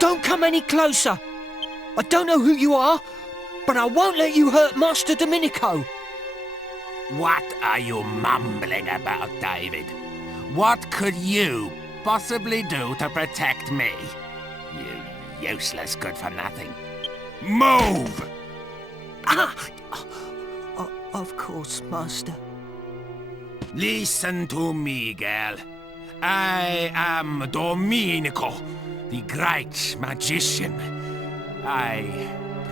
Don't come any closer. I don't know who you are, but I won't let you hurt Master Dominico. What are you mumbling about, David? What could you possibly do to protect me? You useless good-for-nothing. Move! Of course, Master. Listen to me, girl. I am Dominico, the great magician. I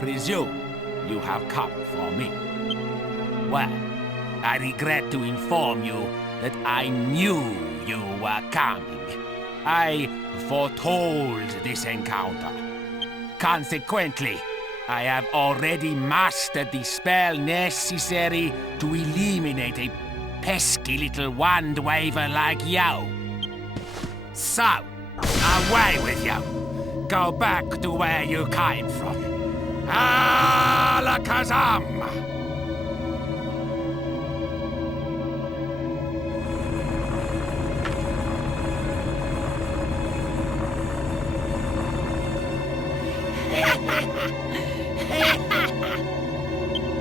presume you have come for me. Well, I regret to inform you that I knew you were coming. I foretold this encounter. Consequently, I have already mastered the spell necessary to eliminate a pesky little wand waver like you. So, away with you. Go back to where you came from. Alakazam!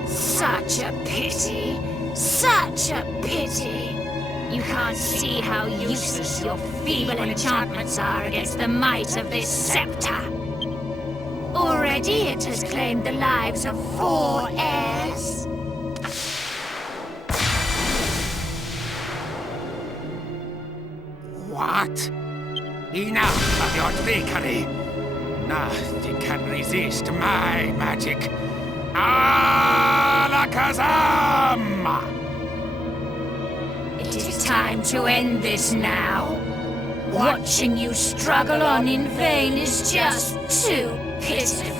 Such a pity. Such a pity. You can't see how useless your feeble enchantments are against the might of this scepter. Already it has claimed the lives of 4 heirs. What? Enough of your trickery. Nothing can resist my magic. Alakazam! It is time to end this now. Watching you struggle on in vain is just too pitiful.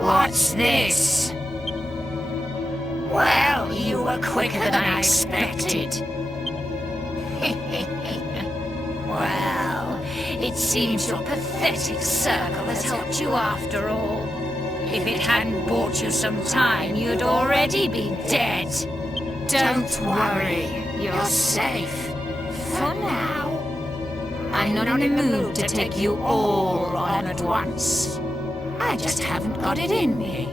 What's this? Well, you were quicker than I expected. Well, it seems your pathetic circle has helped you after all. If it hadn't bought you some time, you'd already be dead. Don't worry, you're safe. For now. I'm not in the mood to take you all on at once. I just haven't got it in me.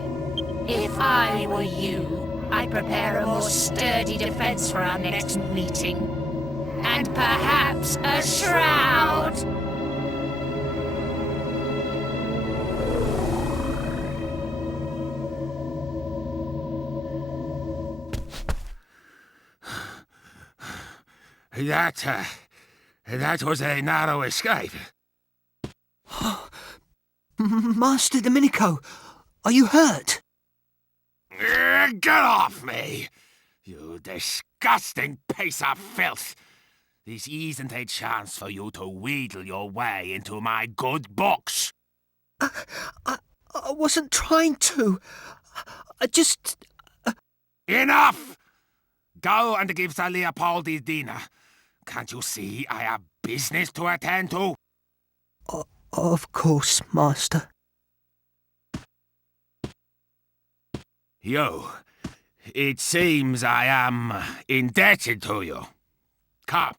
If I were you, I'd prepare a more sturdy defense for our next meeting. And perhaps a shroud! That was a narrow escape. Master Dominico, are you hurt? Get off me! You disgusting piece of filth! This isn't a chance for you to wheedle your way into my good books. I wasn't trying to. I just... Enough! Go and give Sir Leopold his dinner. Can't you see I have business to attend to? Of course, Master. You, it seems I am indebted to you. Come.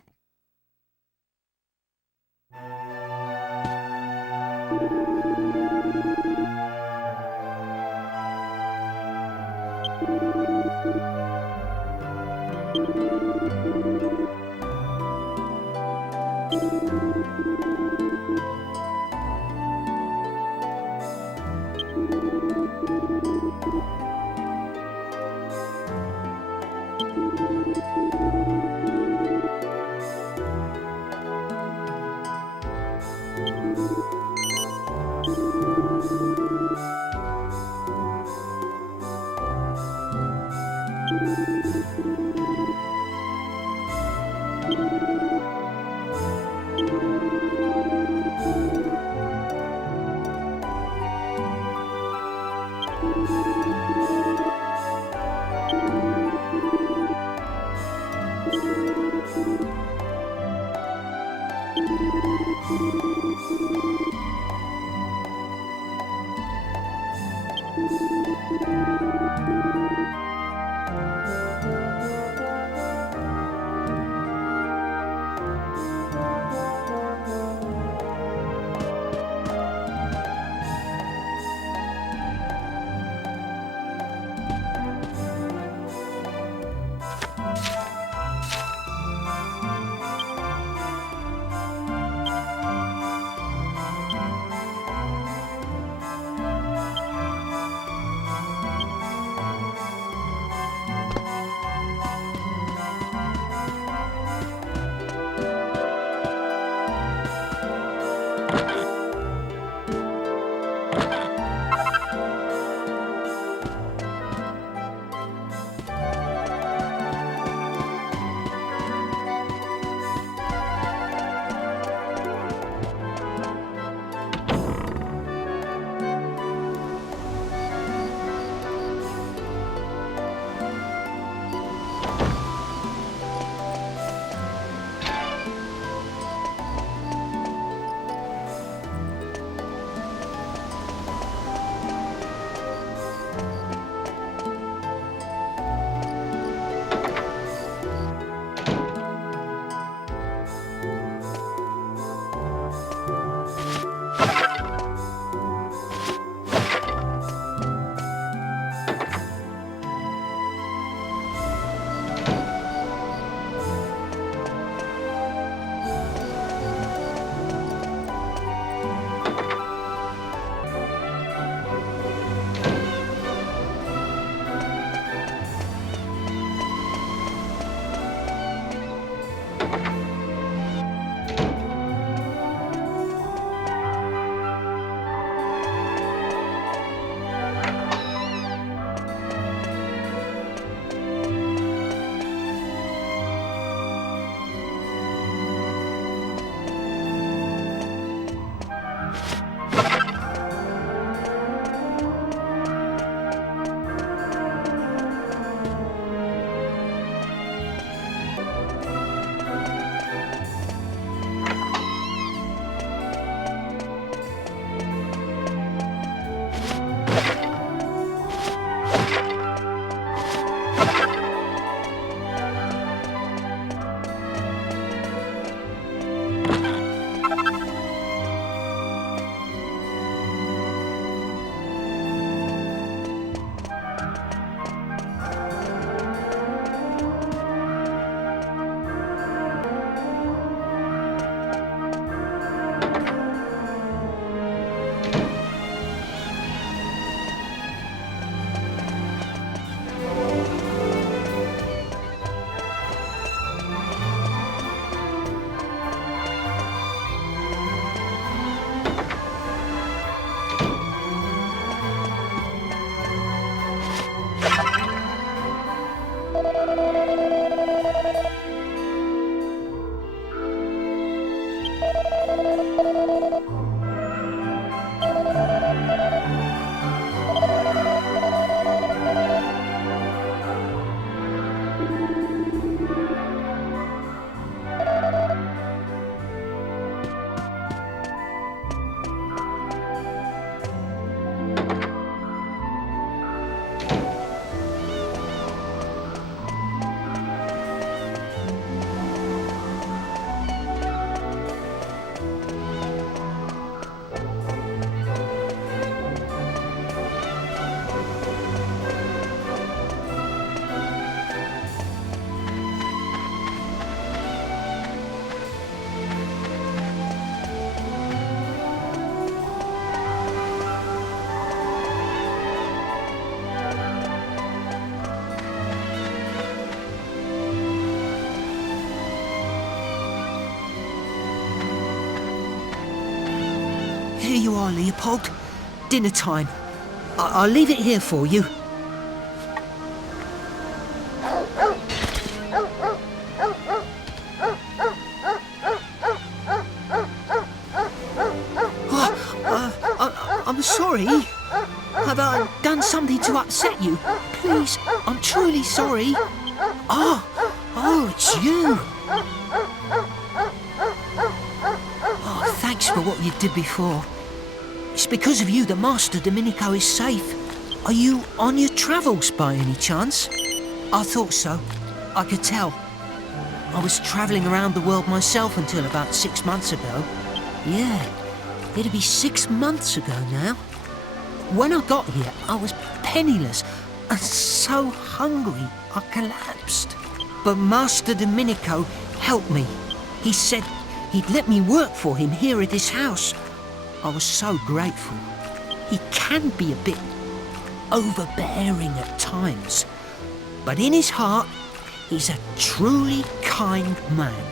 Here you are, Leopold. Dinner time. I'll leave it here for you. I'm sorry. Have I done something to upset you? Please, I'm truly sorry. Oh, it's you. Oh, thanks for what you did before. It's because of you that Master Dominico is safe. Are you on your travels by any chance? I thought so. I could tell. I was travelling around the world myself until about 6 months ago. Yeah, it'll be 6 months ago now. When I got here, I was penniless and so hungry I collapsed. But Master Dominico helped me. He said he'd let me work for him here at this house. I was so grateful. He can be a bit overbearing at times, but in his heart, he's a truly kind man.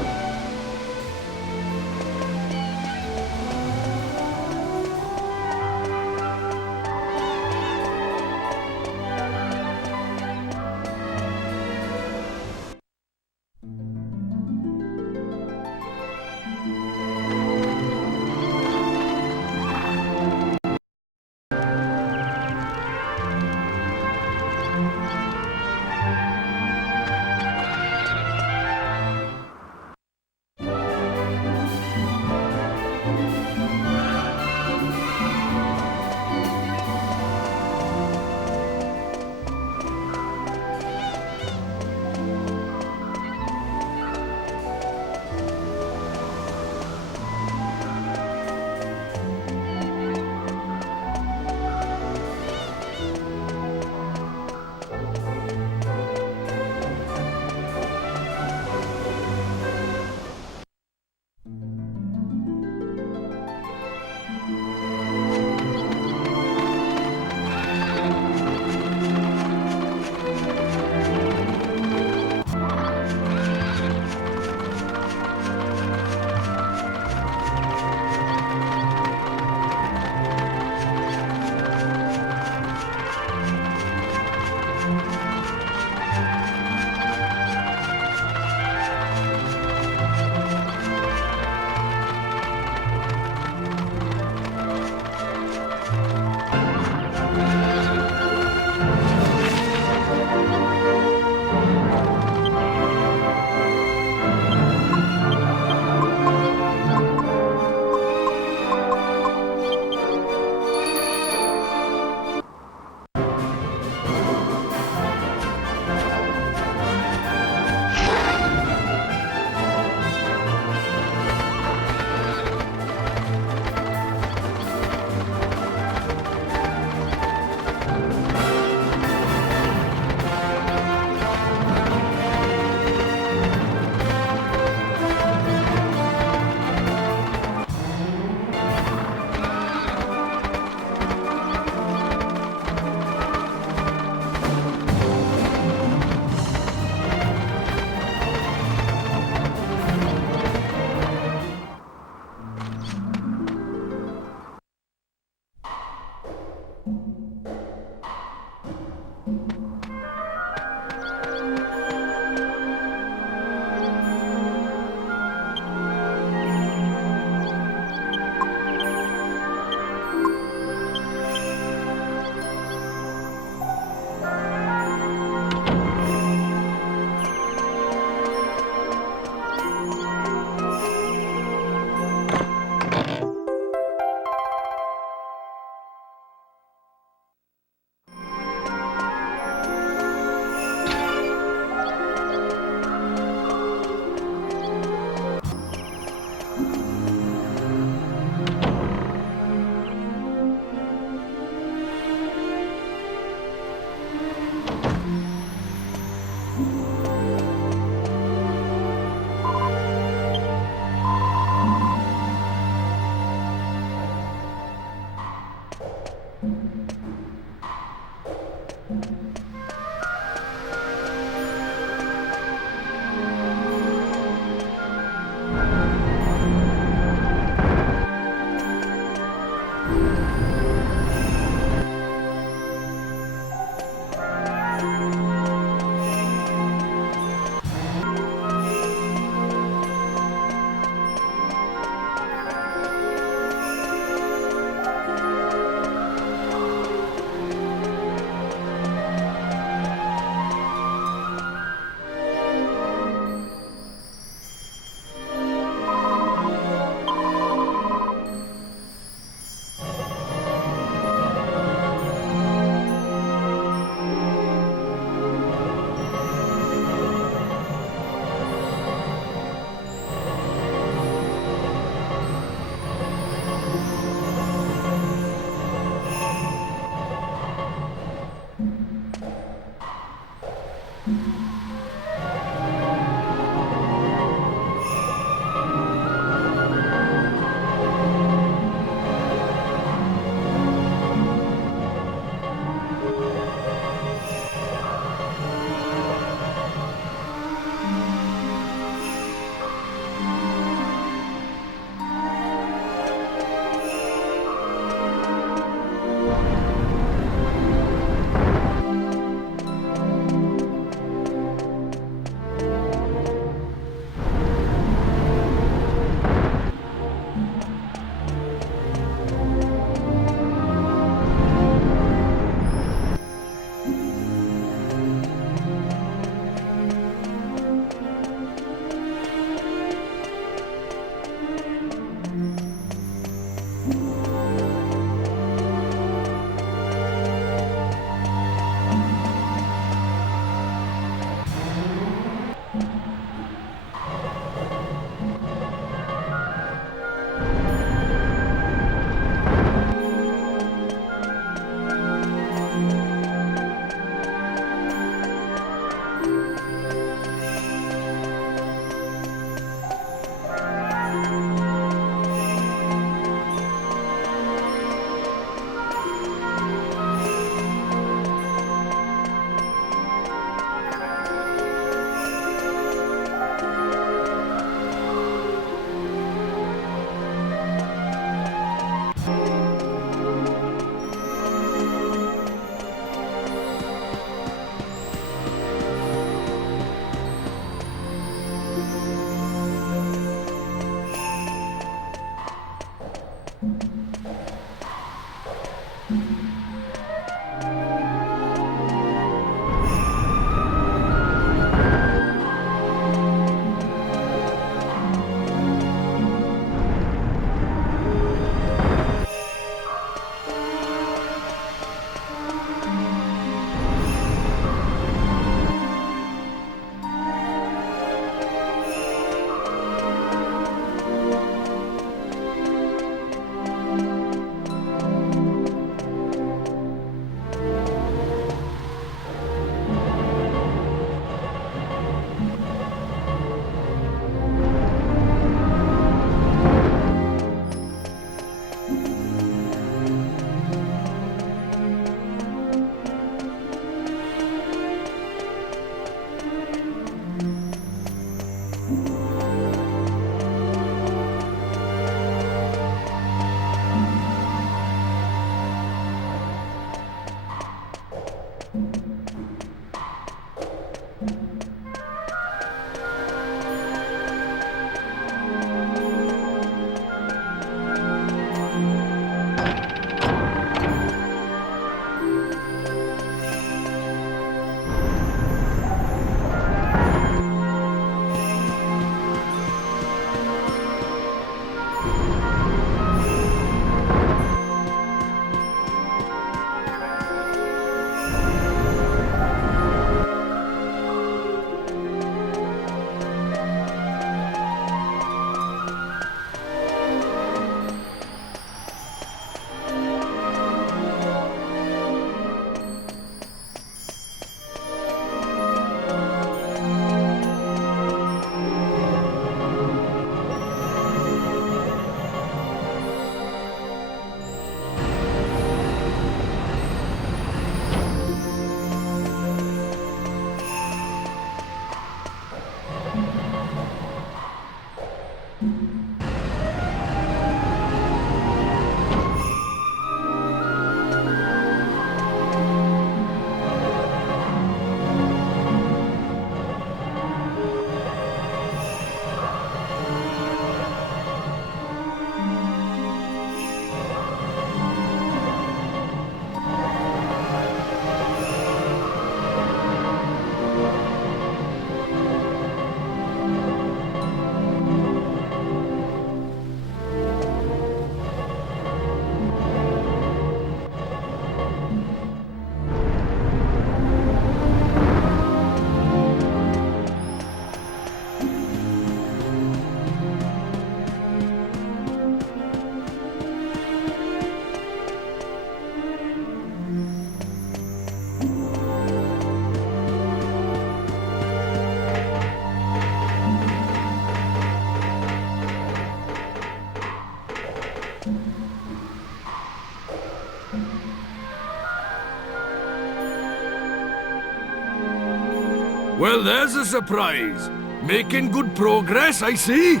Well, there's a surprise. Making good progress, I see.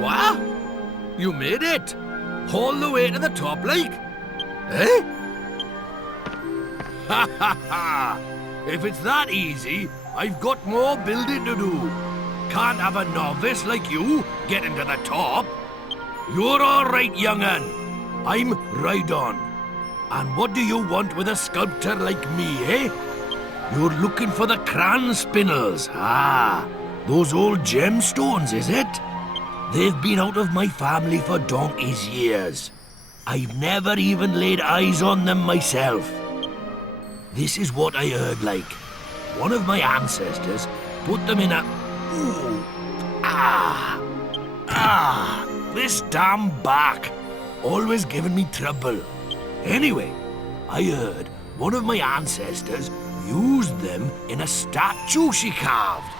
What? You made it? All the way to the top, like? Eh? Ha ha ha! If it's that easy, I've got more building to do. Can't have a novice like you getting to the top. You're all right, young'un. I'm right on. And what do you want with a sculptor like me, eh? You're looking for the cran spinels. Ah, those old gemstones, is it? They've been out of my family for donkey's years. I've never even laid eyes on them myself. This is what I heard like. One of my ancestors put them in a... Ooh. This damn back. Always giving me trouble. Anyway, I heard one of my ancestors used them in a statue she carved.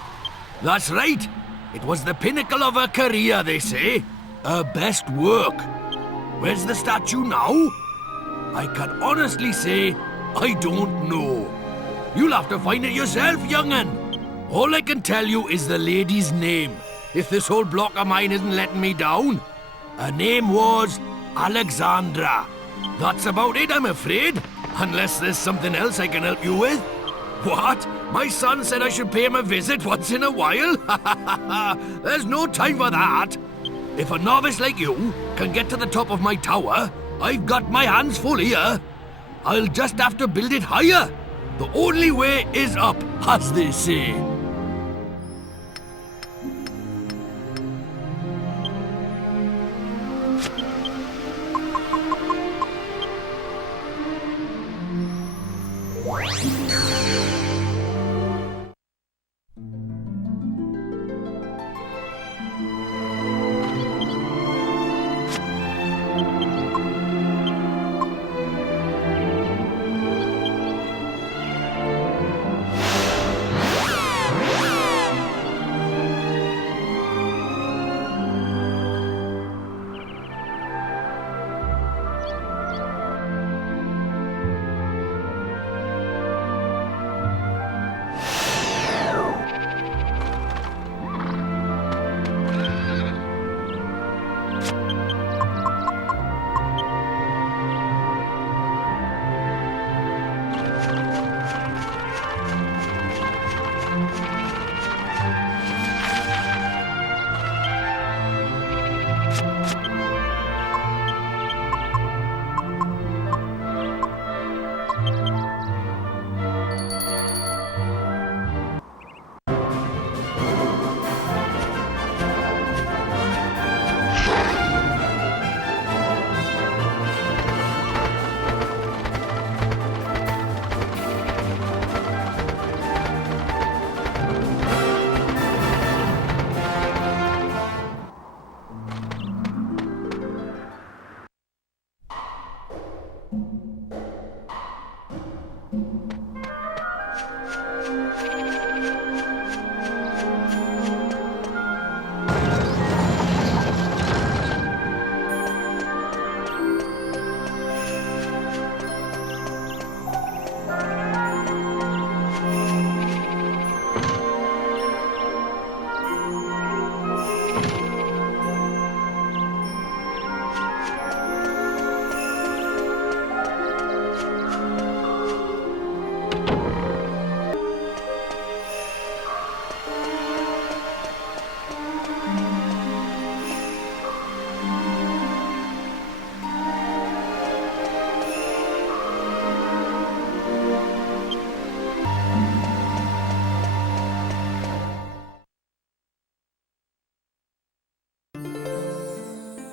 That's right. It was the pinnacle of her career, they say. Her best work. Where's the statue now? I can honestly say, I don't know. You'll have to find it yourself, young'un. All I can tell you is the lady's name, if this whole block of mine isn't letting me down. Her name was Alexandra. That's about it, I'm afraid. Unless there's something else I can help you with. What? My son said I should pay him a visit once in a while? There's no time for that. If a novice like you can get to the top of my tower, I've got my hands full here. I'll just have to build it higher. The only way is up, as they say.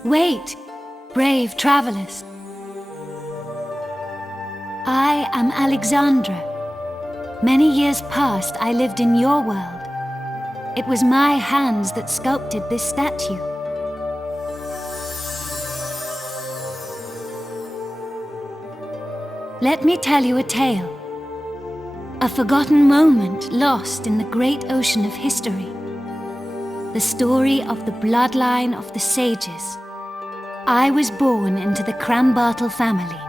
Wait, brave travelers. I am Alexandra. Many years past, I lived in your world. It was my hands that sculpted this statue. Let me tell you a tale. A forgotten moment lost in the great ocean of history. The story of the bloodline of the sages. I was born into the Cranbartle family,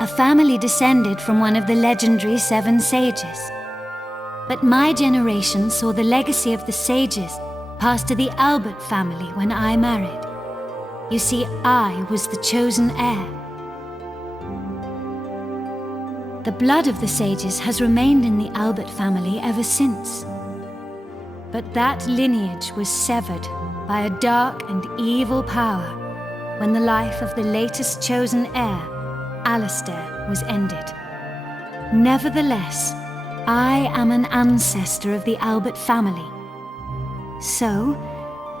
a family descended from one of the legendary 7 sages. But my generation saw the legacy of the sages pass to the Albert family when I married. You see, I was the chosen heir. The blood of the sages has remained in the Albert family ever since. But that lineage was severed by a dark and evil power when the life of the latest chosen heir, Alistair, was ended. Nevertheless, I am an ancestor of the Albert family. So,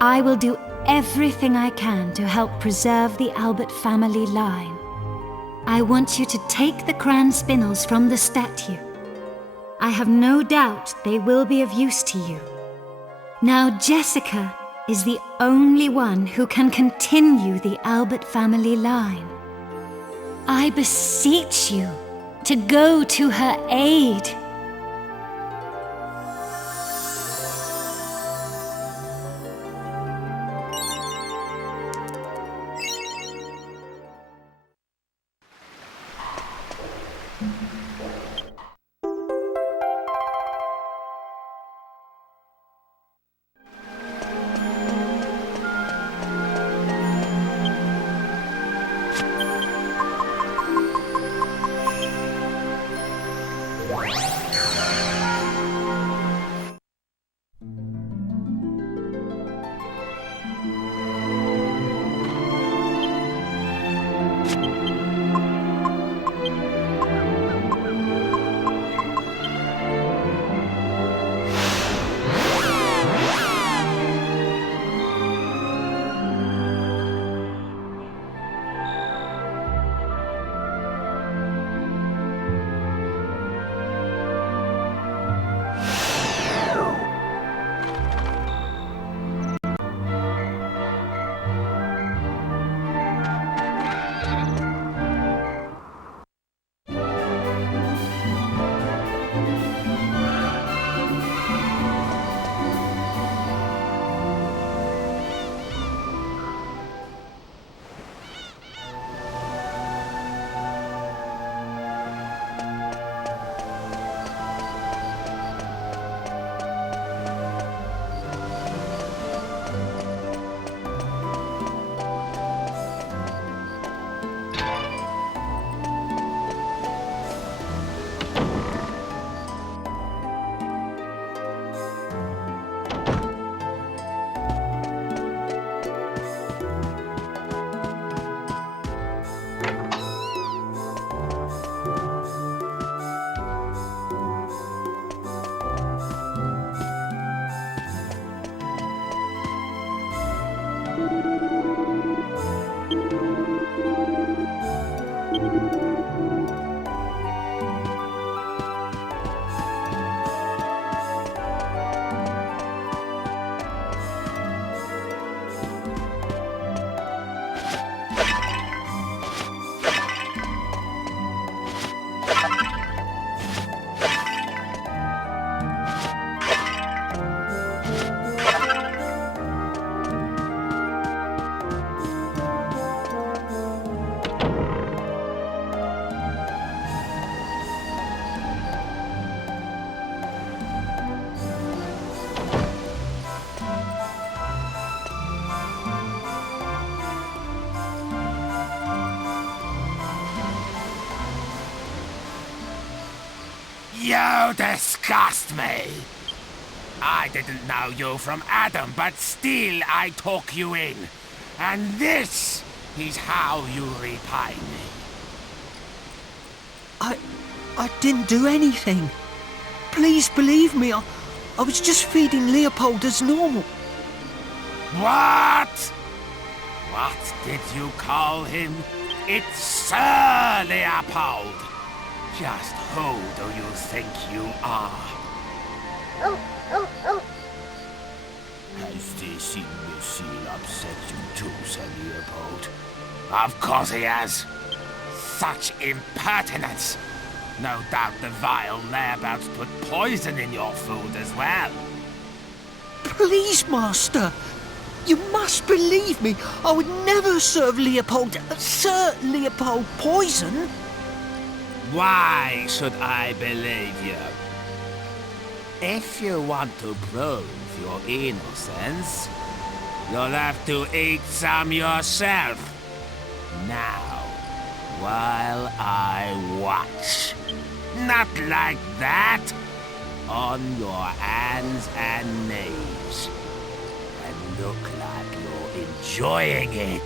I will do everything I can to help preserve the Albert family line. I want you to take the cran spinels from the statue. I have no doubt they will be of use to you. Now Jessica is the only one who can continue the Albert family line. I beseech you to go to her aid. You disgust me! I didn't know you from Adam, but still I took you in. And this is how you repay me. I didn't do anything. Please believe me, I was just feeding Leopold as normal. What? What did you call him? It's Sir Leopold! Just who do you think you are? Has this imbecile upset you too, Sir Leopold? Of course he has. Such impertinence! No doubt the vile layabouts put poison in your food as well. Please, Master. You must believe me. I would never serve Sir Leopold poison. Why should I believe you? If you want to prove your innocence, you'll have to eat some yourself. Now, while I watch. Not like that. On your hands and knees. And look like you're enjoying it.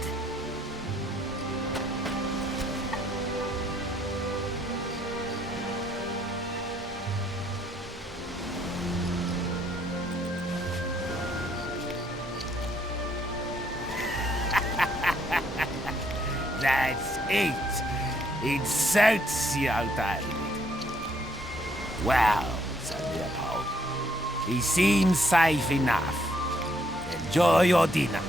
That's it. It suits you, David. Well, Sir Leopold, he seems safe enough. Enjoy your dinner.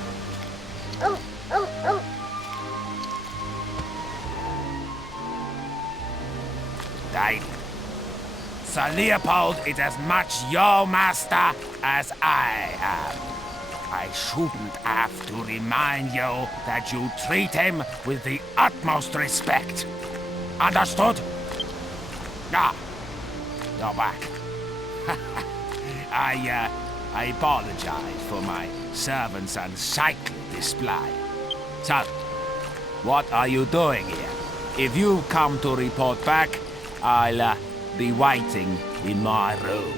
David, Sir Leopold is as much your master as I am. I shouldn't have to remind you that you treat him with the utmost respect. Understood? Ah, you're back. I apologize for my servant's unsightly display. So, what are you doing here? If you come to report back, I'll be waiting in my room.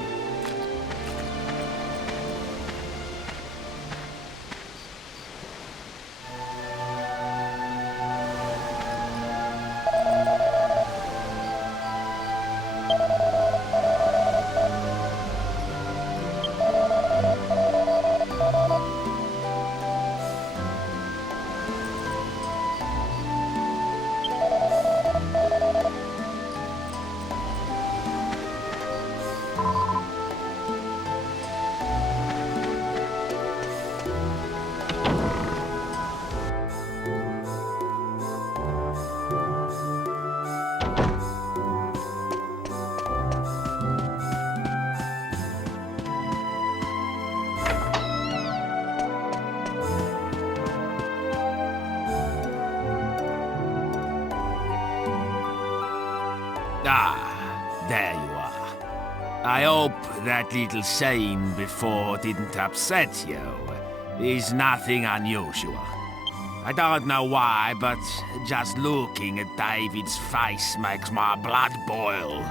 Ah, there you are. I hope that little scene before didn't upset you. It's nothing unusual. I don't know why, but just looking at David's face makes my blood boil.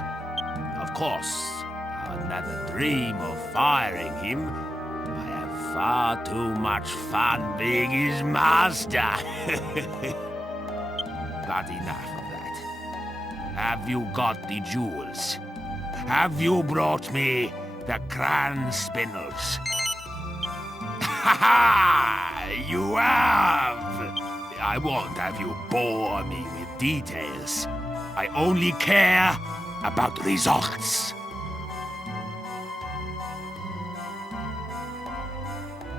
Of course, I'd never dream of firing him. I have far too much fun being his master. But enough. Have you got the jewels? Have you brought me the crown spindles? Ha ha! You have! I won't have you bore me with details. I only care about results.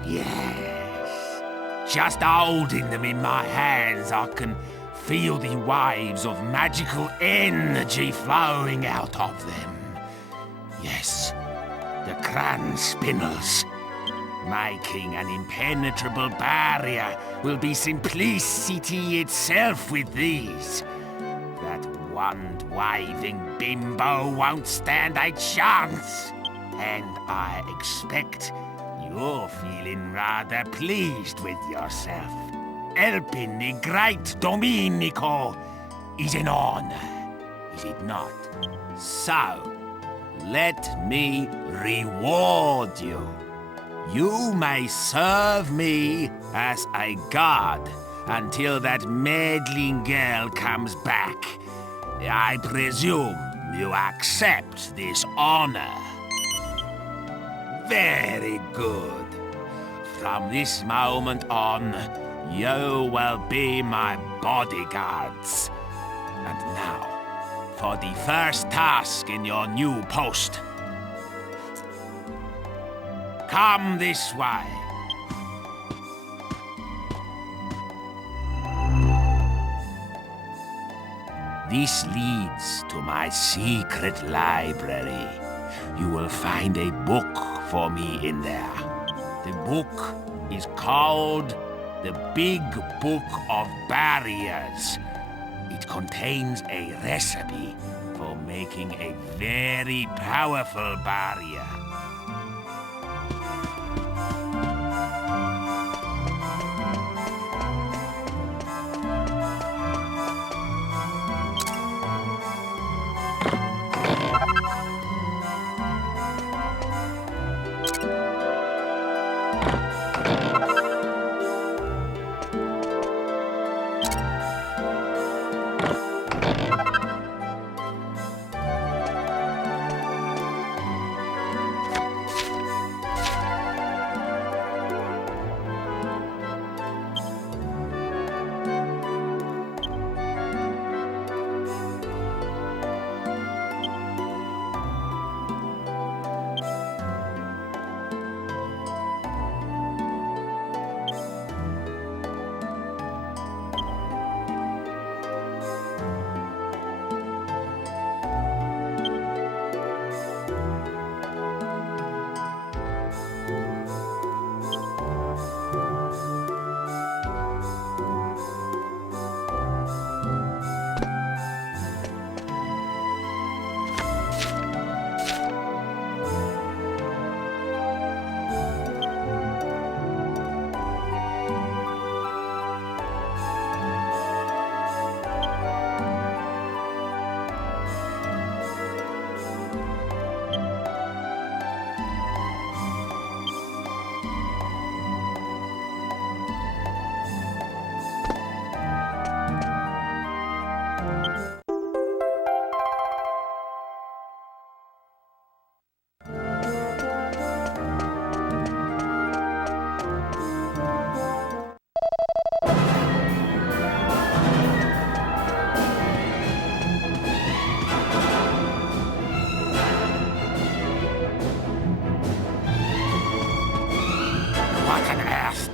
Yes. Just holding them in my hands, I can feel the waves of magical energy flowing out of them. Yes, the crown spindles. Making an impenetrable barrier will be simplicity itself with these. That wand-waving bimbo won't stand a chance. And I expect you're feeling rather pleased with yourself. Helping the great Dominico is an honor, is it not? So, let me reward you. You may serve me as a guard until that meddling girl comes back. I presume you accept this honor. Very good. From this moment on, You will be my bodyguards. And now, for the first task in your new post. Come this way. This leads to my secret library. You will find a book for me in there. The book is called The Big Book of Barriers. It contains a recipe for making a very powerful barrier.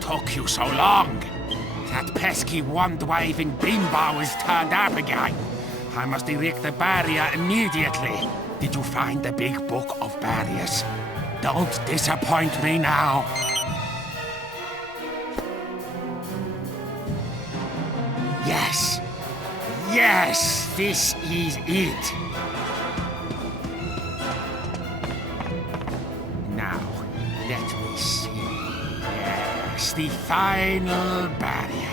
Took you so long? That pesky wand-waving beanball was turned up again. I must erect the barrier immediately. Did you find the big book of barriers? Don't disappoint me now. Yes. Yes, this is it. Now, let me see. Yes, the final barrier.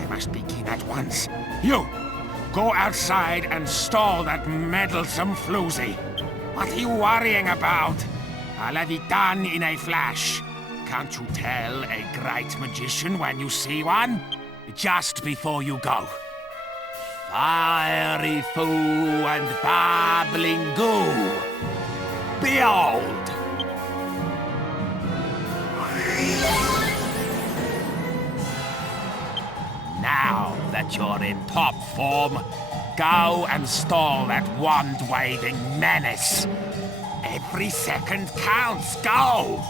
I must begin at once. You, go outside and stall that meddlesome floozy. What are you worrying about? I'll have it done in a flash. Can't you tell a great magician when you see one? Just before you go. Fiery foo and babbling goo. Behold! Now that you're in top form, go and stall that wand-waving menace. Every second counts. Go!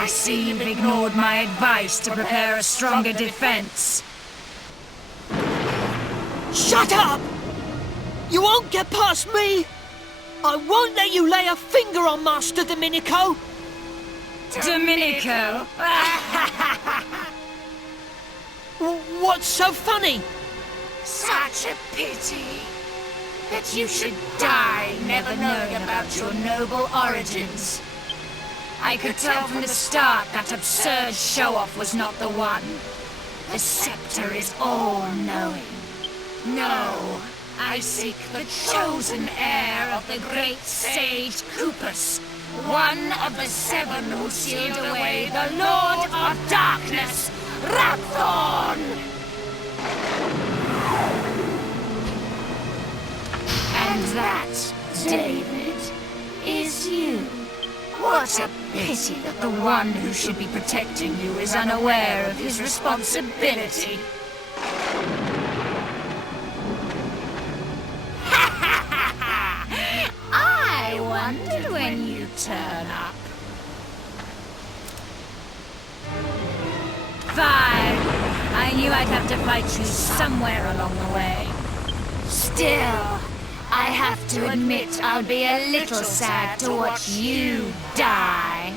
I see you've ignored my advice to prepare a stronger defense. Shut up! You won't get past me! I won't let you lay a finger on Master Dominico! Dominico! What's so funny? Such a pity that you should die never knowing about your noble origins. I could tell from the start that absurd show-off was not the one. The scepter is all-knowing. No, I seek the chosen heir of the great sage Kupus, one of the seven who sealed away the Lord of Darkness, Rapthorn! And that, David, is you. What a pity that the one who should be protecting you is unaware of his responsibility. I wondered when you'd turn up. Fine. I knew I'd have to fight you somewhere along the way. Still, I have to admit I'll be a little sad to watch you die.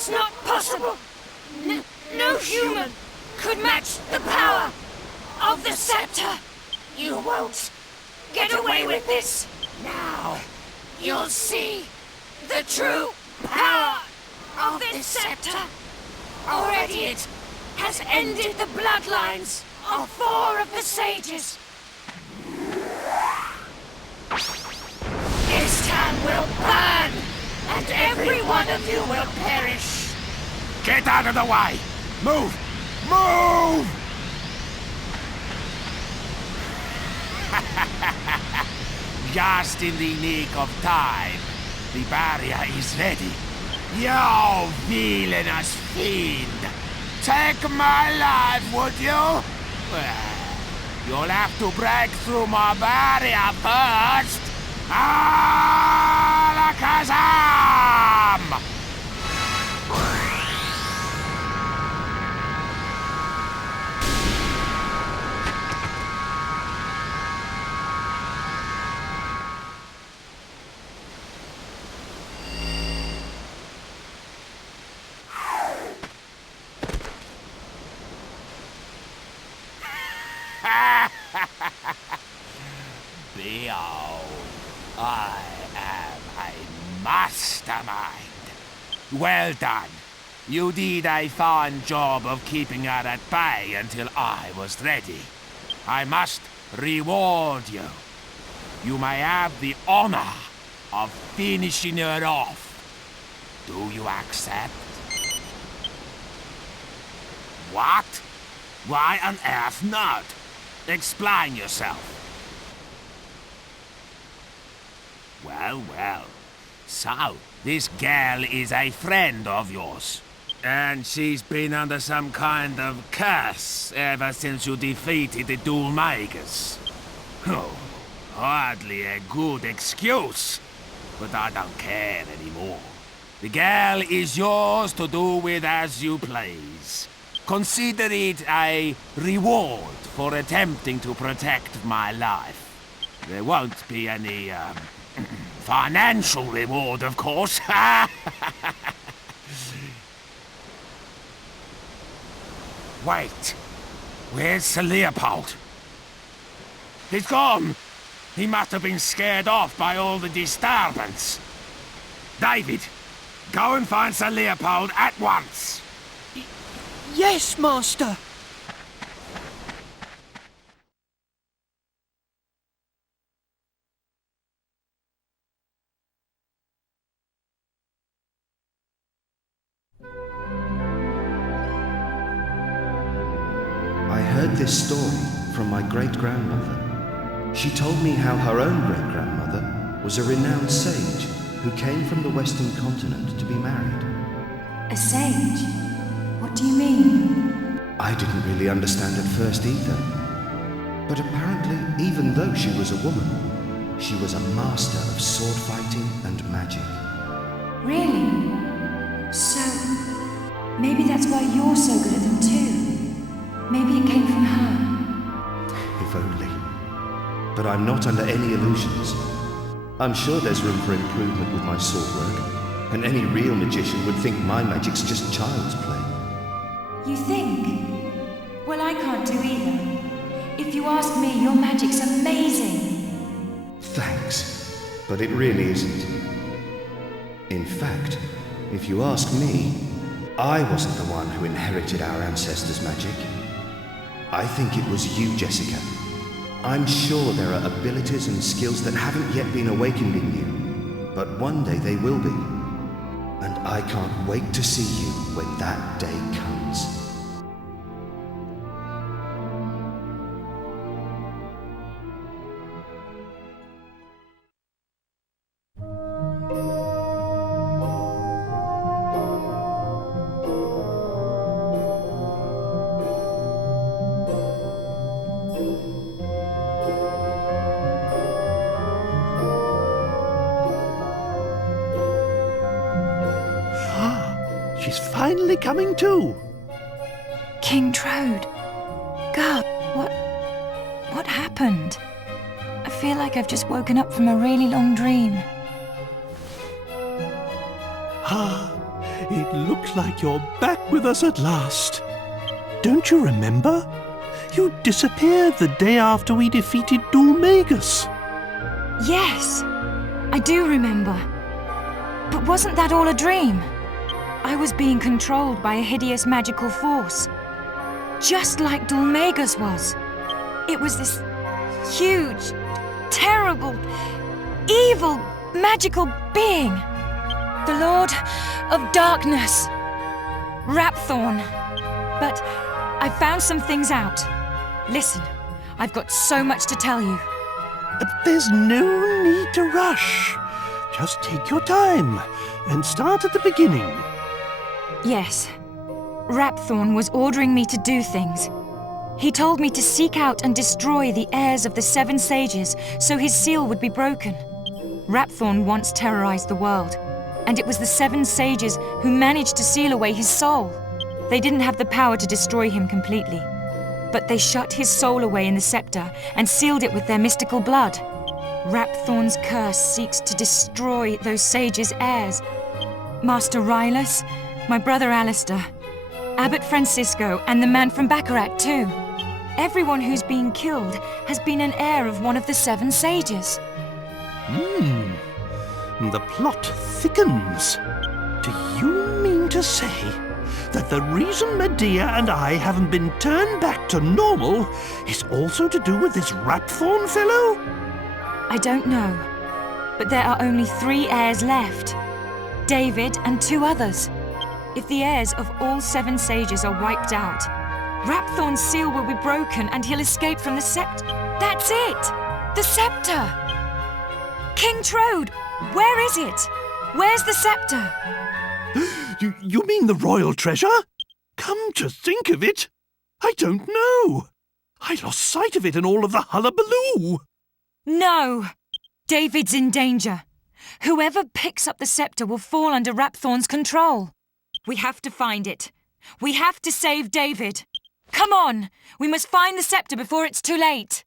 It's not possible! No human could match the power of the scepter! You won't get away with this! Now, you'll see the true power of this scepter! Already it has ended the bloodlines of 4 of the sages! This town will burn, and every one of you will perish! Get out of the way! Move! Move! Just in the nick of time. The barrier is ready. You villainous fiend! Take my life, would you? Well, you'll have to break through my barrier first! Alakazam! Behold, I am a mastermind. Well done. You did a fine job of keeping her at bay until I was ready. I must reward you. You may have the honor of finishing her off. Do you accept? What? Why on earth not? Explain yourself. Well, well. So, this girl is a friend of yours. And she's been under some kind of curse ever since you defeated the Dual Magus. Oh, hardly a good excuse. But I don't care anymore. The girl is yours to do with as you please. Consider it a reward for attempting to protect my life. There won't be any, financial reward, of course. Wait, where's Sir Leopold? He's gone! He must have been scared off by all the disturbance. David, go and find Sir Leopold at once! Yes, Master. I heard this story from my great-grandmother. She told me how her own great-grandmother was a renowned sage who came from the Western continent to be married. A sage? What do you mean? I didn't really understand at first either. But apparently, even though she was a woman, she was a master of sword fighting and magic. Really? So, maybe that's why you're so good at them too. Maybe it came from her. If only. But I'm not under any illusions. I'm sure there's room for improvement with my sword work, and any real magician would think my magic's just child's play. You think? Well, I can't do either. If you ask me, your magic's amazing. Thanks, but it really isn't. In fact, if you ask me, I wasn't the one who inherited our ancestors' magic. I think it was you, Jessica. I'm sure there are abilities and skills that haven't yet been awakened in you, but one day they will be. And I can't wait to see you when that day comes. She's finally coming to. King Trode. God, what happened? I feel like I've just woken up from a really long dream. Ah, It looks like you're back with us at last. Don't you remember? You disappeared the day after we defeated Dulmagus. Yes, I do remember. But wasn't that all a dream? I was being controlled by a hideous magical force. Just like Dulmagus was. It was this huge, terrible, evil, magical being. The Lord of Darkness. Rapthorn. But I found some things out. Listen, I've got so much to tell you. There's no need to rush. Just take your time and start at the beginning. Yes. Rapthorn was ordering me to do things. He told me to seek out and destroy the heirs of the 7 sages so his seal would be broken. Rapthorn once terrorized the world, and it was the 7 sages who managed to seal away his soul. They didn't have the power to destroy him completely, but they shut his soul away in the scepter and sealed it with their mystical blood. Rapthorn's curse seeks to destroy those sages' heirs. Master Rylus, my brother Alistair, Abbot Francisco, and the man from Baccarat too. Everyone who's been killed has been an heir of one of the 7 sages. The plot thickens. Do you mean to say that the reason Medea and I haven't been turned back to normal is also to do with this Rapthorn fellow? I don't know, but there are only 3 heirs left. David and 2 others. If the heirs of all 7 sages are wiped out, Rapthorn's seal will be broken and he'll escape from the scepter. That's it! The scepter! King Trode, where is it? Where's the scepter? You mean the royal treasure? Come to think of it, I don't know. I lost sight of it in all of the hullabaloo. No! David's in danger. Whoever picks up the scepter will fall under Rapthorn's control. We have to find it. We have to save David. Come on! We must find the scepter before it's too late.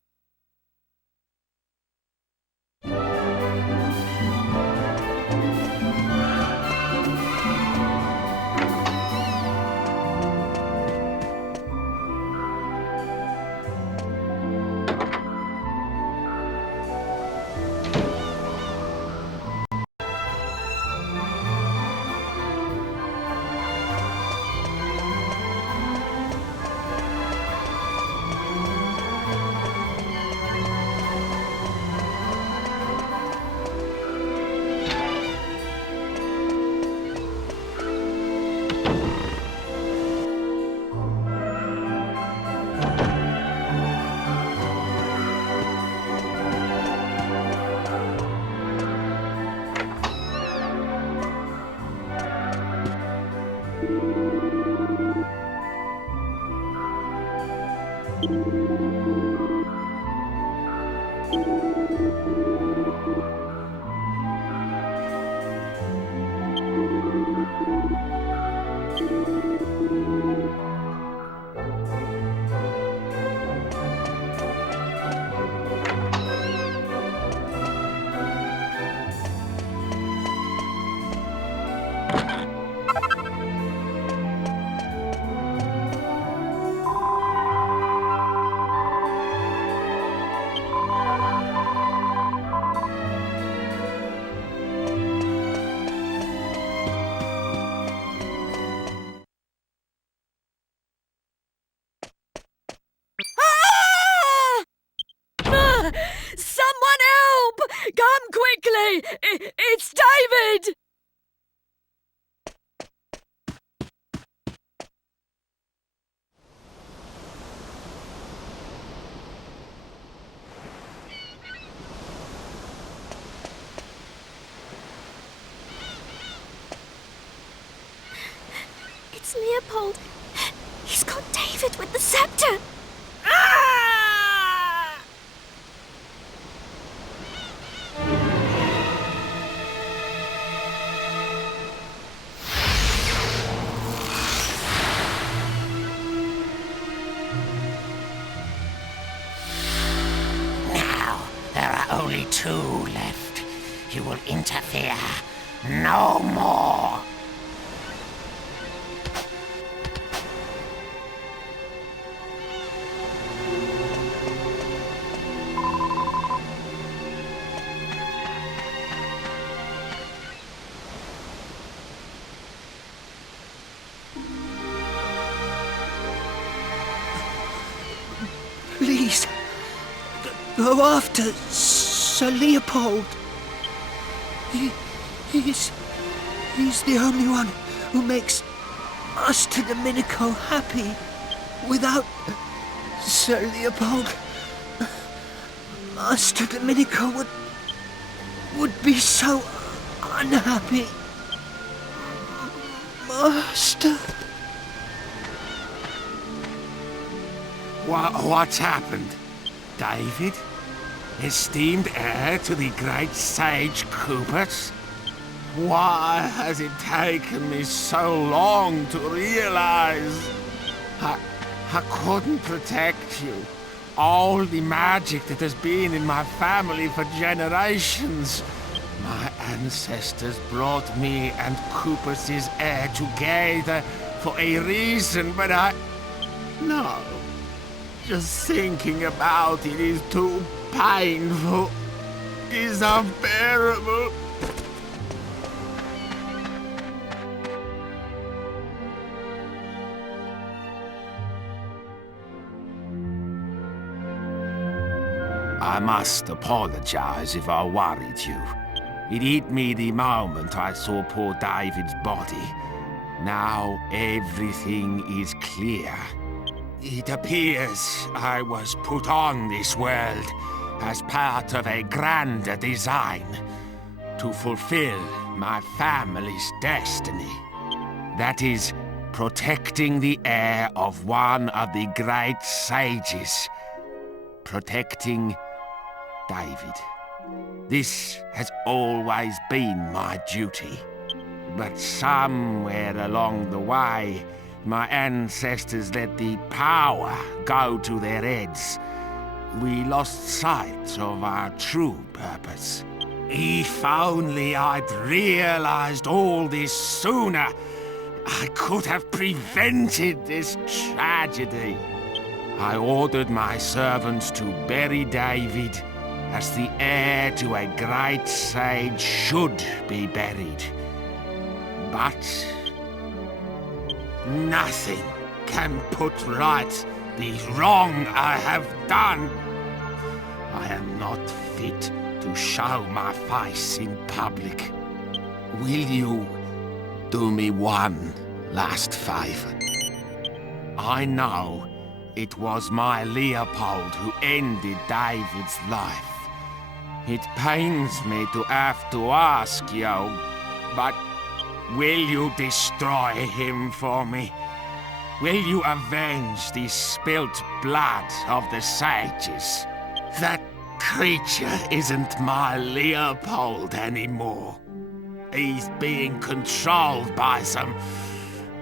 Someone help! Come quickly! It's David! It's Leopold. He's got David with the scepter. There are only 2 left. You will interfere no more. go after Sir Leopold. He's the only one who makes Master Dominico happy. Without Sir Leopold, Master Dominico would be so unhappy. Master. What's happened? David? Esteemed heir to the great sage Coopers? Why has it taken me so long to realize? I couldn't protect you. All the magic that has been in my family for generations. My ancestors brought me and Coopers' heir together for a reason, but No. Just thinking about it is too painful. It's unbearable. I must apologize if I worried you. It hit me the moment I saw poor David's body. Now everything is clear. It appears I was put on this world as part of a grander design to fulfill my family's destiny. That is, protecting the heir of one of the great sages. Protecting David. This has always been my duty. But somewhere along the way, my ancestors let the power go to their heads. We lost sight of our true purpose. If only I'd realized all this sooner, I could have prevented this tragedy. I ordered my servants to bury David as the heir to a great sage should be buried. But nothing can put right the wrong I have done. I am not fit to show my face in public. Will you do me one last favor? I know it was my Leopold who ended David's life. It pains me to have to ask you, but will you destroy him for me? Will you avenge the spilt blood of the sages? That creature isn't my Leopold anymore. He's being controlled by some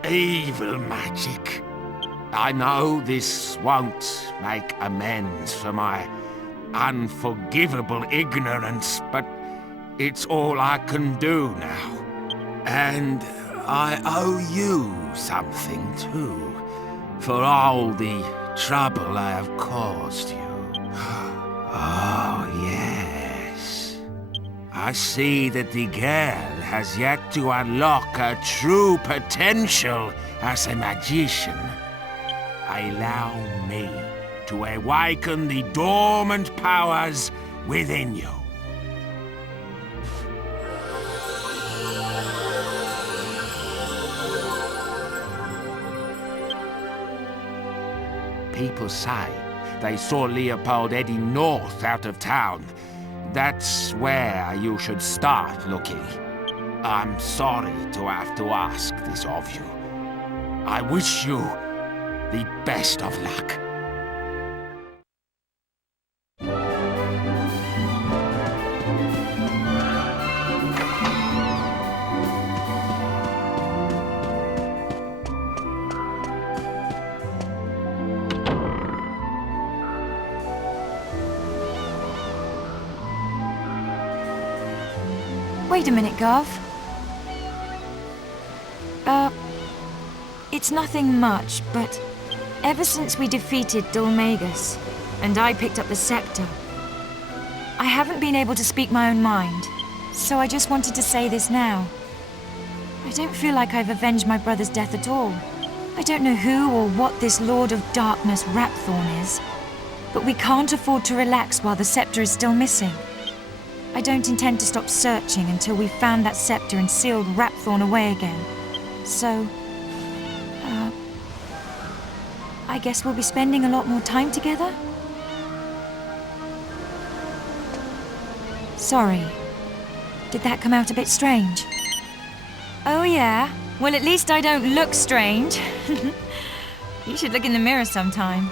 evil magic. I know this won't make amends for my unforgivable ignorance, but it's all I can do now. And I owe you something too, for all the trouble I have caused you. Oh, yes. I see that the girl has yet to unlock her true potential as a magician. Allow me to awaken the dormant powers within you. People say they saw Leopold heading north out of town. That's where you should start looking. I'm sorry to have to ask this of you. I wish you the best of luck. Wait a minute, Garth. It's nothing much, but ever since we defeated Dulmagus, and I picked up the scepter, I haven't been able to speak my own mind, so I just wanted to say this now. I don't feel like I've avenged my brother's death at all. I don't know who or what this Lord of Darkness Rapthorn is, But we can't afford to relax while the scepter is still missing. I don't intend to stop searching until we've found that scepter and sealed Rapthorn away again. So, I guess we'll be spending a lot more time together? Sorry. Did that come out a bit strange? Oh yeah? Well, at least I don't look strange. You should look in the mirror sometime.